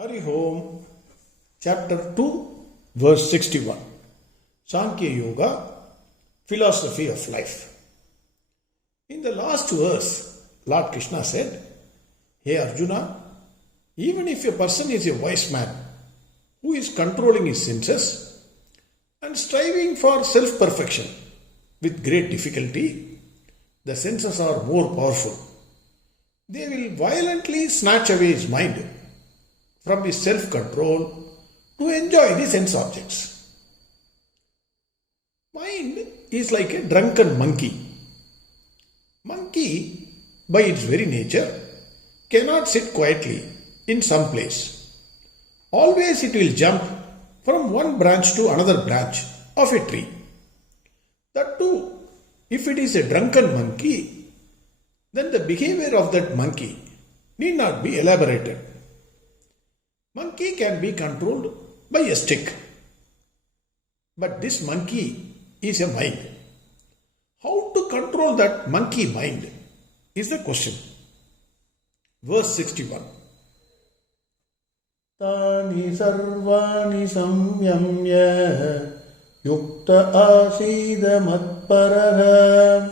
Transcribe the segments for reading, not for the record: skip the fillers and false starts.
Hari Om, Chapter 2, Verse 61. Sankhya Yoga, Philosophy of Life. In the last verse, Lord Krishna said, Hey Arjuna, even if a person is a wise man who is controlling his senses and striving for self-perfection with great difficulty, the senses are more powerful. They will violently snatch away his mind from his self-control to enjoy the sense objects. Mind is like a drunken monkey. Monkey, by its very nature, cannot sit quietly in some place. Always it will jump from one branch to another branch of a tree. That too, if it is a drunken monkey, then the behavior of that monkey need not be elaborated. Monkey can be controlled by a stick. But this monkey is a mind. How to control that monkey mind is the question. Verse 61. Tani sarvani samyamya yukta asida matparaha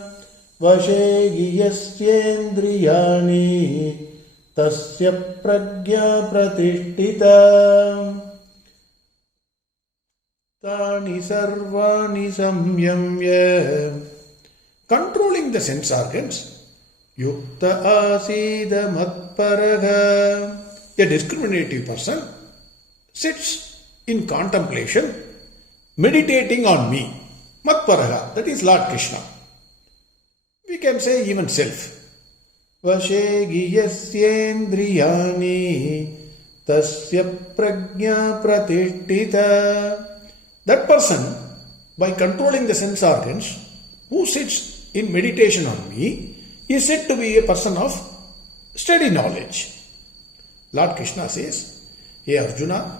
vashe giyasyendriyani tasya pragya pratishtita. Tani sarvani samyamya, controlling the sense organs, yukta asida matparaha. A discriminative person sits in contemplation, meditating on me, matparaha, that is Lord Krishna. We can say even self. Vashe giyasyendriyani tasya pragya pratishtita. That person, by controlling the sense organs, who sits in meditation on me, is said to be a person of steady knowledge. Lord Krishna says, Hey Arjuna,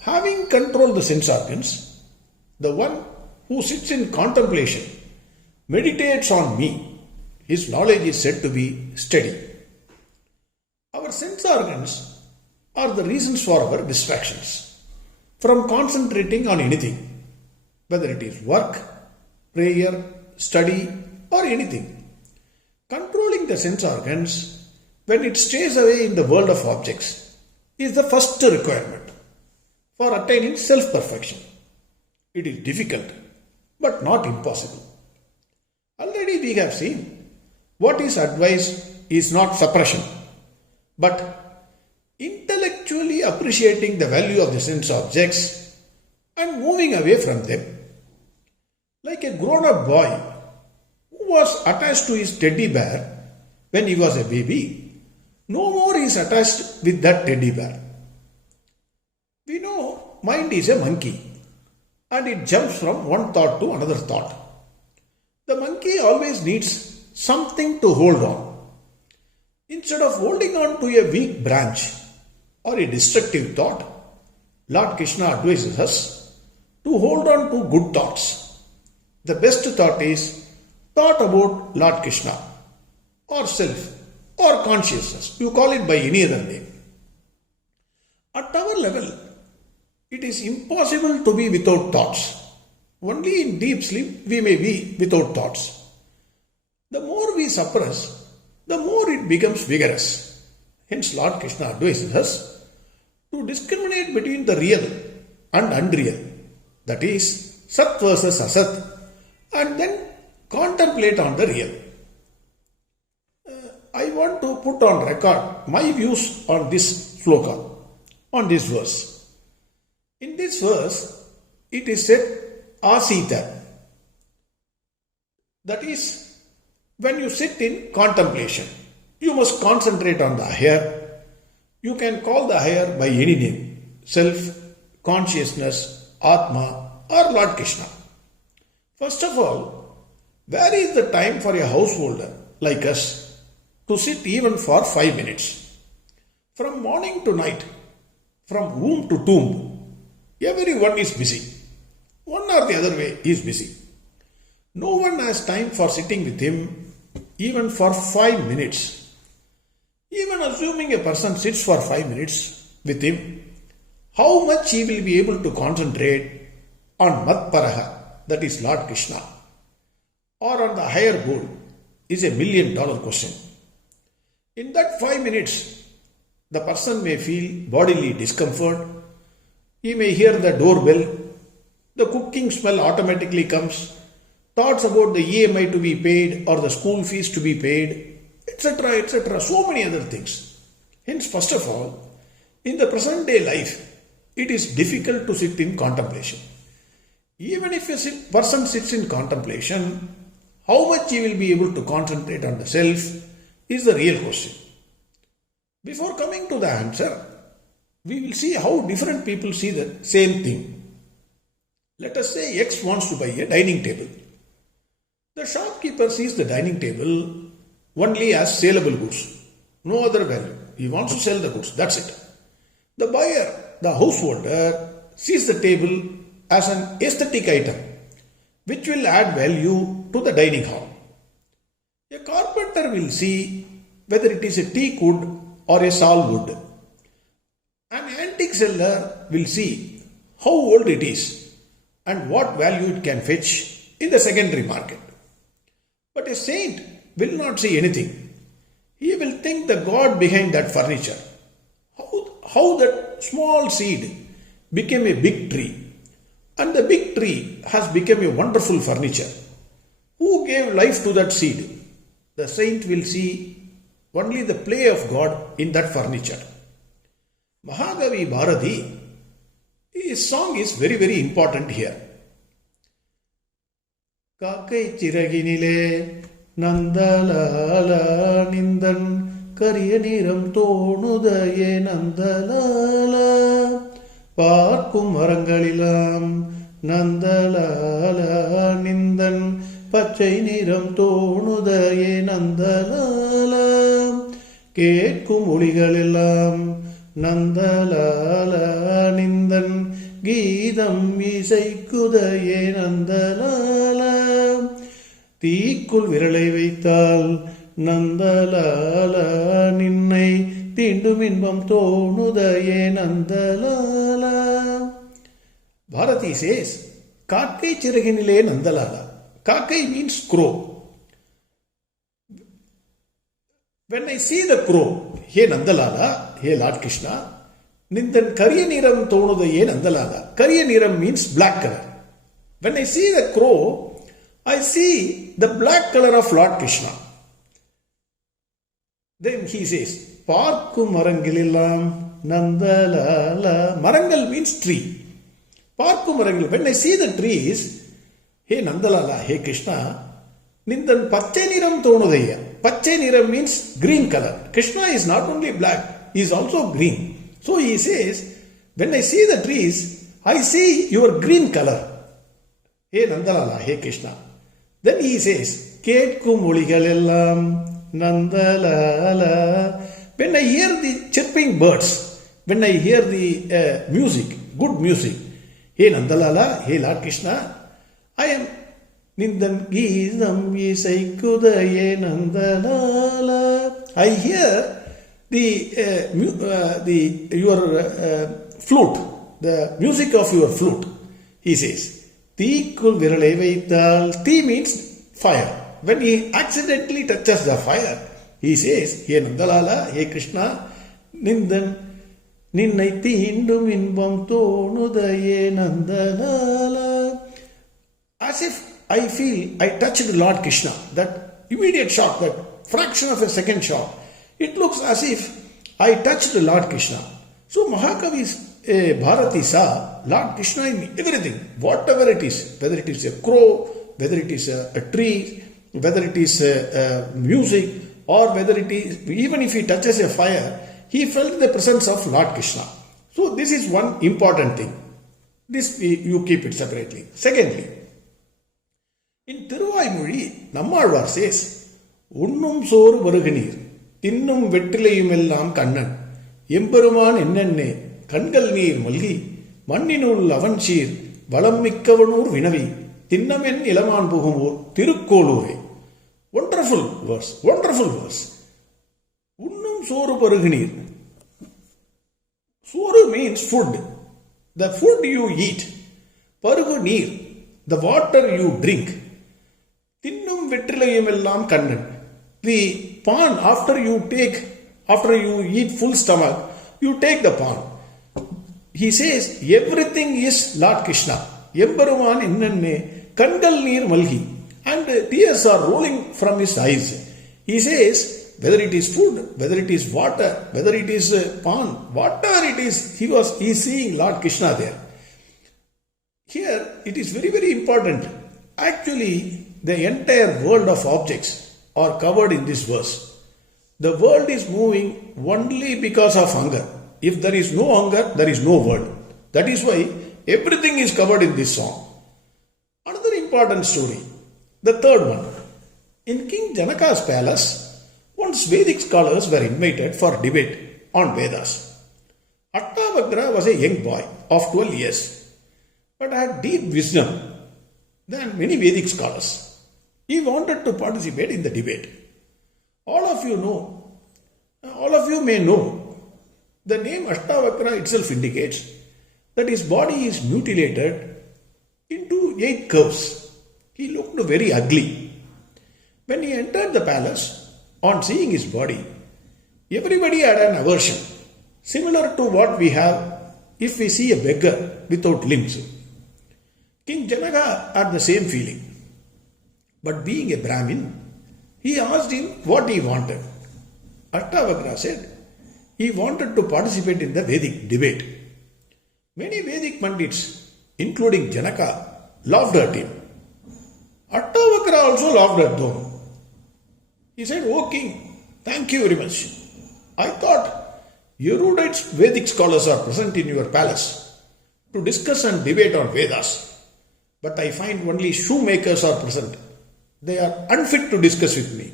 having controlled the sense organs, the one who sits in contemplation, meditates on me, his knowledge is said to be steady. Our sense organs are the reasons for our distractions from concentrating on anything, whether it is work, prayer, study, or anything. Controlling the sense organs when it stays away in the world of objects is the first requirement for attaining self-perfection. It is difficult, but not impossible. Already we have seen what is advised is not suppression, but intellectually appreciating the value of the sense objects and moving away from them. Like a grown-up boy who was attached to his teddy bear when he was a baby, no more is attached with that teddy bear. We know mind is a monkey and it jumps from one thought to another thought. The monkey always needs something to hold on. Instead of holding on to a weak branch or a destructive thought, Lord Krishna advises us to hold on to good thoughts. The best thought is thought about Lord Krishna or self or consciousness. You call it by any other name. At our level, it is impossible to be without thoughts. Only in deep sleep we may be without thoughts. The more we suppress, the more it becomes vigorous. Hence Lord Krishna advises us to discriminate between the real and unreal, that is, Sat versus Asat, and then contemplate on the real. I want to put on record my views on this sloka, on this verse. In this verse, it is said asita, that is, when you sit in contemplation, you must concentrate on the higher. You can call the higher by any name, self, consciousness, Atma, or Lord Krishna. First of all, where is the time for a householder like us to sit even for 5 minutes? From morning to night, from womb to tomb, everyone is busy. One or the other way is busy. No one has time for sitting with him even for 5 minutes. Even assuming a person sits for 5 minutes, with him, how much he will be able to concentrate on Matparaha, that is Lord Krishna, or on the higher goal is $1 million question. In that 5 minutes, the person may feel bodily discomfort, he may hear the doorbell, the cooking smell automatically comes, thoughts about the EMI to be paid or the school fees to be paid, etc., etc., so many other things. Hence, first of all, in the present day life, it is difficult to sit in contemplation. Even if a person sits in contemplation, how much he will be able to concentrate on the self is the real question. Before coming to the answer, we will see how different people see the same thing. Let us say X wants to buy a dining table. The shopkeeper sees the dining table only as saleable goods, no other value. He wants to sell the goods, that's it. The buyer, the householder, sees the table as an aesthetic item which will add value to the dining hall. A carpenter will see whether it is a teak wood or a saw wood. An antique seller will see how old it is and what value it can fetch in the secondary market. But a saint will not see anything. He will think the God behind that furniture. How that small seed became a big tree, and the big tree has become a wonderful furniture. Who gave life to that seed? The saint will see only the play of God in that furniture. Mahagavi Bharati, his song is very, very important here. Kakai chiraginile nandalala nindan கரிய நிறம் தோணுதையே நந்தலால பார்க்கும் மரங்களிலாம் நந்தலால நிந்தன் பச்சை நிறம் தோணுதையே நந்தலால கேட்கும் ஒளிகளெல்லாம் நந்தலால நிந்தன் கீதம் இசைக்குதையே நந்தலால தீக்குள் விரலை வைத்தால் நந்தலால நின்னை தீண்டும் இன்பம் தோணுதையே நந்தலால. Bharati says, காக்கை சிறகினிலே Nandlala. Kakai means crow. When I see the crow, hey Nandalala, hey Lord Krishna, Nindan Kariya Niram Tonudaye Nandalala. Kariya Niram means black color. When I see the crow, I see the black color of Lord Krishna. Then he says, Parku Marangililam Nandalala. Marangal means tree. Parku Marangil. When I see the trees, hey Nandalala, hey Krishna, Nindan Pache Niram Tonudaya. Pache Niram means green color. Krishna is not only black, he is also green. So he says, when I see the trees, I see your green color. Hey Nandalala, hey Krishna. Then he says, Ketkum Muligalellam Nandalala. When I hear the chirping birds, when I hear the music, good music, hey Nandalala, hey Lord Krishna, I am Nindan Geezam Yisaikudaye Nandalala. I hear your flute, the music of your flute. He says, Tikul Virale Vaital. Ti means fire. When he accidentally touches the fire, he says, Hey Nandalala, Hey Krishna, Nindan Ninnai Tindum Inbam Tonudaye Nandalala. As if I feel I touched Lord Krishna, that immediate shock, that fraction of a second shock. It looks as if I touched Lord Krishna. So Mahakavi's Bharati saw Lord Krishna in everything, whatever it is, whether it is a crow, whether it is a tree, whether it is music, or whether it is, even if he touches a fire, he felt the presence of Lord Krishna. So this is one important thing. This you keep it separately. Secondly, in Thiruvaimozhi, Nammalvar says, Unnum soru varuganir, Tinnum vettilayumellam kannan, Emperuman ennenne, Kangal neer malgi, Manninul avanchir, Valam mikkavanur vinavi, Tinnamen ilaman pugumur, Tirukkolure. Wonderful verse, wonderful verse. Unnum soru varuganir. Soru means food. The food you eat. Parugu neer. The water you drink. Thinnum vettilayum ellam kannan. The pan after you eat full stomach, you take the pan. He says everything is Lord Krishna. Emperuman innanne kandal neer malgi. And tears are rolling from his eyes. He says, whether it is food, whether it is water, whether it is pan, whatever it is, he is seeing Lord Krishna there. Here, it is very, very important. Actually, the entire world of objects are covered in this verse. The world is moving only because of hunger. If there is no hunger, there is no world. That is why everything is covered in this song. Another important story, the third one. In King Janaka's palace, once Vedic scholars were invited for debate on Vedas. Ashtavakra was a young boy of 12 years, but had deep wisdom than many Vedic scholars. He wanted to participate in the debate. All of you may know, the name Ashtavakra itself indicates that his body is mutilated into 8 curves. He looked very ugly. When he entered the palace, on seeing his body, everybody had an aversion, similar to what we have if we see a beggar without limbs. King Janaka had the same feeling. But being a Brahmin, he asked him what he wanted. Ashtavakra said he wanted to participate in the Vedic debate. Many Vedic Pandits, including Janaka, laughed at him. Ashtavakra also laughed at them. He said, "O king, thank you very much. I thought erudite Vedic scholars are present in your palace to discuss and debate on Vedas. But I find only shoemakers are present. They are unfit to discuss with me."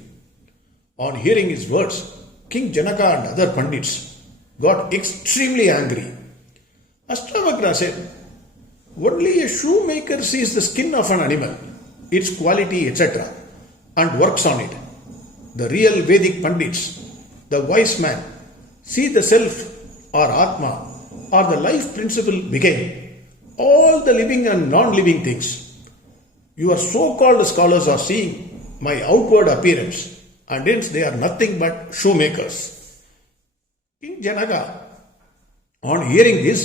On hearing his words, King Janaka and other Pandits got extremely angry. Ashtavakra said, "Only a shoemaker sees the skin of an animal, its quality, etc., and works on it. The real Vedic Pandits, the wise man, see the self or Atma or the life principle behind all the living and non-living things. Your so-called scholars are seeing my outward appearance, and hence they are nothing but shoemakers." King Janaka, on hearing this,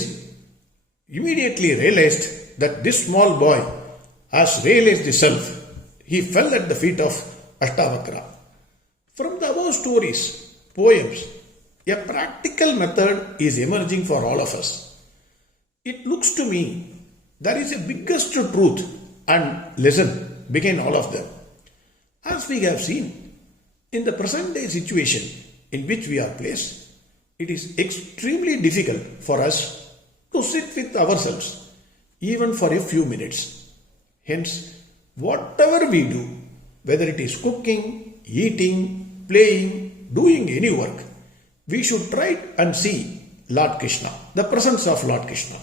immediately realized that this small boy has realized the self. He fell at the feet of Ashtavakra. From the above stories, poems, a practical method is emerging for all of us. It looks to me there is a biggest truth and lesson behind all of them. As we have seen, in the present day situation in which we are placed, it is extremely difficult for us to sit with ourselves even for a few minutes. Hence, whatever we do, whether it is cooking, eating, playing, doing any work, we should try and see Lord Krishna, the presence of Lord Krishna.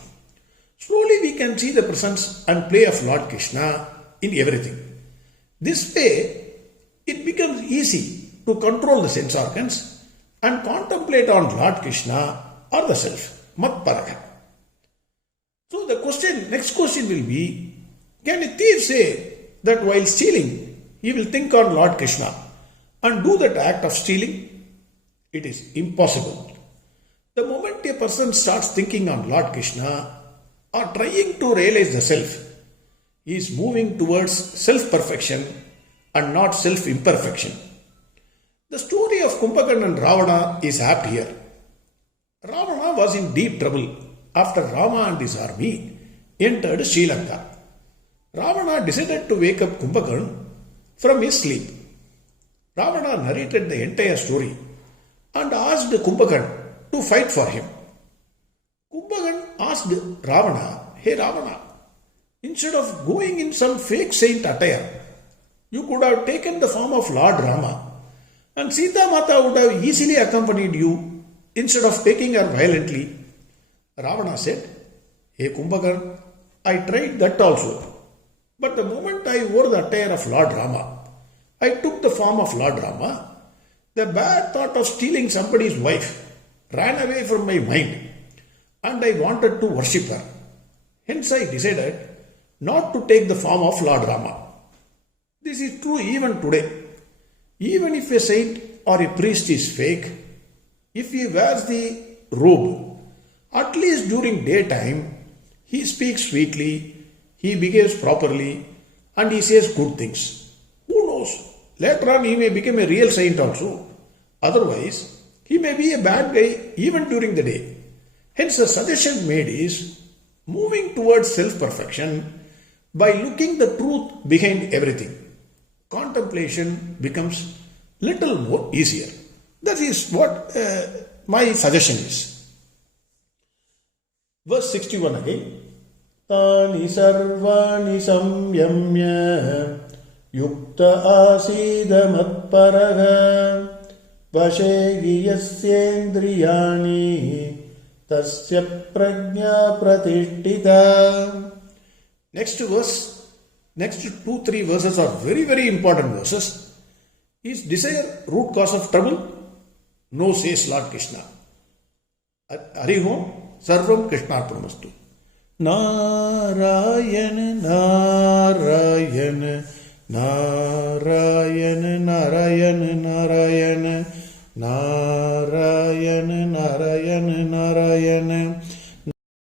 Slowly we can see the presence and play of Lord Krishna in everything. This way, it becomes easy to control the sense organs and contemplate on Lord Krishna or the self, Mat Paraga. So the next question will be, can a thief say that while stealing, he will think on Lord Krishna and do that act of stealing? It is impossible. The moment a person starts thinking on Lord Krishna or trying to realize the self, he is moving towards self-perfection and not self-imperfection. The story of Kumbhakarna and Ravana is apt here. Ravana was in deep trouble after Rama and his army entered Sri Lanka. Ravana decided to wake up Kumbhakarna from his sleep. Ravana narrated the entire story and asked Kumbhakarna to fight for him. Kumbhakarna asked Ravana, "Hey Ravana, instead of going in some fake saint attire, you could have taken the form of Lord Rama, and Sita Mata would have easily accompanied you instead of taking her violently." Ravana said, "Hey Kumbhakarna, I tried that also. But the moment I wore the attire of Lord Rama, I took the form of Lord Rama, the bad thought of stealing somebody's wife ran away from my mind, and I wanted to worship her. Hence I decided not to take the form of Lord Rama. This is true even today. Even if a saint or a priest is fake, if he wears the robe, at least during daytime, he speaks sweetly, he behaves properly, and he says good things. Who knows? Later on, he may become a real saint also. Otherwise, he may be a bad guy even during the day. Hence, the suggestion made is moving towards self-perfection by looking the truth behind everything. Contemplation becomes little more easier. That is what my suggestion is. Verse 61 again. Tani sarvani samyamya yukta asida matparaha vashe yasyendriyani tasya prajna pratishtita. Next verse, next 2-3 verses are very, very important verses. Is desire root cause of trouble? No, says Lord Krishna. Harihom Sarvam Krishnarpanamastu. Narayana, Narayana, Narayana, Narayana, Narayana, Narayana, Narayana, Narayana,